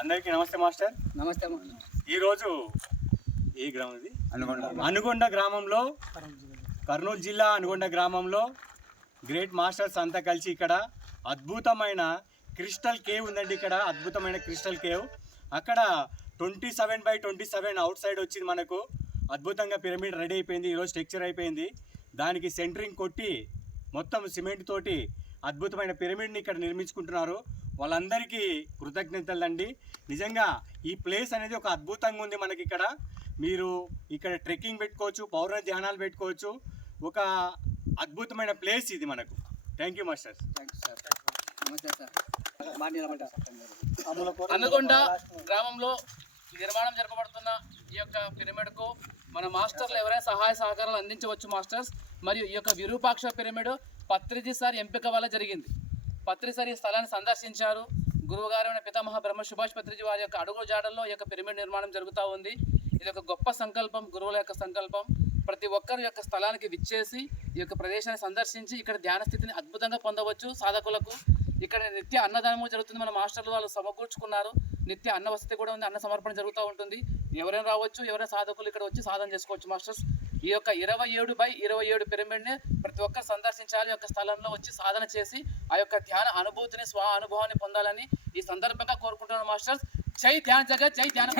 అందరికీ నమస్తే మాస్టర్. నమస్తే. ఈరోజు ఏ గ్రామం ఇది? అనుగొండ గ్రామంలో, కర్నూలు జిల్లా అనుగొండ గ్రామంలో గ్రేట్ మాస్టర్స్ అంతా కలిసి ఇక్కడ అద్భుతమైన క్రిస్టల్ కేవ్ ఉందండి. ఇక్కడ అద్భుతమైన క్రిస్టల్ కేవ్. అక్కడ 27x27 అవుట్ సైడ్ వచ్చింది. మనకు అద్భుతంగా పిరమిడ్ రెడీ అయిపోయింది. ఈరోజు స్ట్రక్చర్ అయిపోయింది. దానికి సెంటరింగ్ కొట్టి మొత్తం సిమెంట్ తోటి అద్భుతమైన పిరమిడ్ని ఇక్కడ నిర్మించుకుంటున్నారు. వాళ్ళందరికీ కృతజ్ఞతలు అండి. నిజంగా ఈ ప్లేస్ అనేది ఒక అద్భుతంగా ఉంది. మనకి ఇక్కడ మీరు ఇక్కడ ట్రెక్కింగ్ పెట్టుకోవచ్చు, పౌర్ణ ధ్యానాలు పెట్టుకోవచ్చు. ఒక అద్భుతమైన ప్లేస్ ఇది మనకు. Thank you masters. నమస్తే సార్. అనుగొండ గ్రామంలో నిర్మాణం జరపబడుతున్న ఈ యొక్క పిరమిడ్కు మన మాస్టర్లు ఎవరైనా సహాయ సహకారాలు అందించవచ్చు మాస్టర్స్. మరియు ఈ యొక్క విరూపాక్ష పిరమిడ్ పత్రిజీ సార్ ఎంపిక వల్ల జరిగింది. పత్రి సార్ ఈ స్థలాన్ని సందర్శించారు. గురువుగారైన పితామహ బ్రహ్మ సుభాష్ పత్రిజీ వారి యొక్క అడుగు జాడల్లో ఈ యొక్క పిరమిడ్ నిర్మాణం జరుగుతూ ఉంది. ఇది ఒక గొప్ప సంకల్పం, గురువుల యొక్క సంకల్పం. ప్రతి ఒక్కరు యొక్క స్థలానికి విచ్చేసి ఈ యొక్క ప్రదేశాన్ని సందర్శించి ఇక్కడ ధ్యాన స్థితిని అద్భుతంగా పొందవచ్చు. సాధకులకు ఇక్కడ నిత్య అన్నదానము జరుగుతుంది. మన మాస్టర్లు వాళ్ళు సమకూర్చుకున్నారు. నిత్య అన్న వసతి కూడా ఉంది. అన్న సమర్పణ జరుగుతూ ఉంటుంది. ఎవరైనా రావచ్చు, ఎవరైనా సాధకులు ఇక్కడ వచ్చి సాధన చేసుకోవచ్చు మాస్టర్స్. ఈ యొక్క 27x27 పిరమిడ్ని ప్రతి ఒక్కరు సందర్శించాలి. యొక్క స్థలంలో వచ్చి సాధన చేసి ఆ యొక్క ధ్యాన అనుభూతిని, స్వ అనుభవాన్ని పొందాలని ఈ సందర్భంగా కోరుకుంటున్నాను మాస్టర్స్. జై ధ్యాన జగత్, జై ధ్యాన.